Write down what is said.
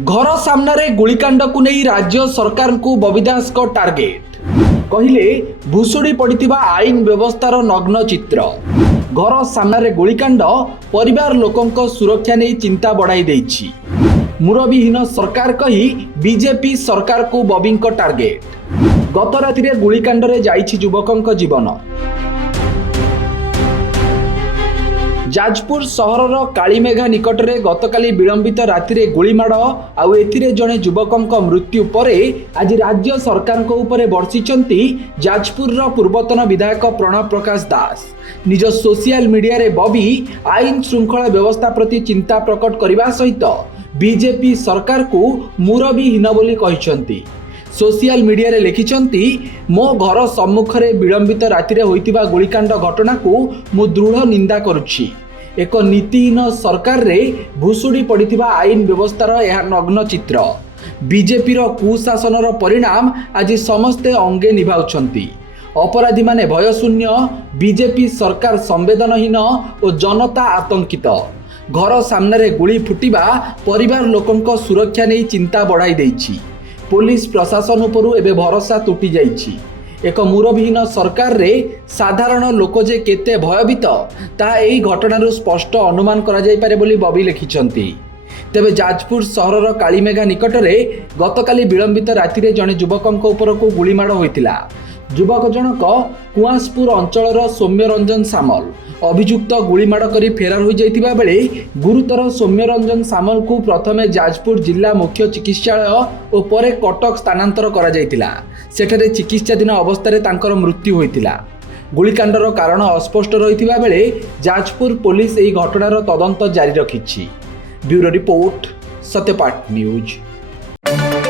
घर सामने गुलिकांड को नहीं राज्य सरकार को बबी दास को टार्गेट कहले भुशुड़ी पड़िथिबा आईन व्यवस्थार नग्न चित्र। घर सामने गुलिकांड परिवार लोकंक सुरक्षा नहीं चिंता बढ़ाई देछि। मुरबीहीन सरकार कही बीजेपी सरकार को बबी टार्गेट। गत राति गुलिकांड रे जाइछि युवकंक जीवन। जाजपुर सहरर कालीमेघा निकट में गतकाली विलंबित राति गुलीमाड़ आउ एथिरे जड़े युवकंक मृत्यु पर आज राज्य सरकार उपरे बर्षिचंती जाजपुर पूर्वतन विधायक प्रणव प्रकाश दास। निज सोशल मीडिया रे बबी आईन श्रृंखला व्यवस्था प्रति चिंता प्रकट करने सहित बीजेपी सरकार को मुरबीहीन बोली कहिसंती। सोशल मीडिया रे लिखिचंती, मो घर सम्मुख में विलंबित राति होइतिबा गुलिकांड घटना को मु दृढ़ निंदा करुछि। एक नीतिहीन सरकार रे भुशुड़ी पड़िथिबा आईन व्यवस्थार यह नग्न चित्र। बीजेपी कुशासनर परिणाम आज समस्ते अंगे निभाउछंती। अपराधी माने भयशून्य, बीजेपी सरकार संवेदनहीन और जनता आतंकित। घर सामने गुली फुटिबा परिवार लोकंक सुरक्षा नहीं चिंता बढ़ाई देछि। पुलिस प्रशासन उपरू एबे भरोसा तुटी जाइछि। एक मुरबीहीन सरकार रे साधारण लोक जे केते भयभीत ता एही घटनारू स्पष्ट अनुमान करा जाय पारे बोली बबी लिखिछंती। तेबे जाजपुर सहरर कालीमेघा निकट में गतकाली विलंबित राति जड़े युवकंक उपरकू गुलीमाड़ होइतिला। युवक जनक कुआसपुर अंचलर सौम्यरंजन सामल। अभियुक्त गुलीमाड़ करी फेरार हो जाइतिबा बेले गुरुतर सौम्यरंजन सामल को प्रथमे जाजपुर जिला मुख्य चिकित्सालय और परे कटक स्थानांतर करा जाइतिला। सेठारे चिकित्साधीन अवस्था तांकर मृत्यु होइतिला। गुलिकांडर कारण अस्पष्ट रहितिबा बेले जाजपुर पुलिस एही घटनार तदंत जारी रखिछि। Bureau report, Satyapath news.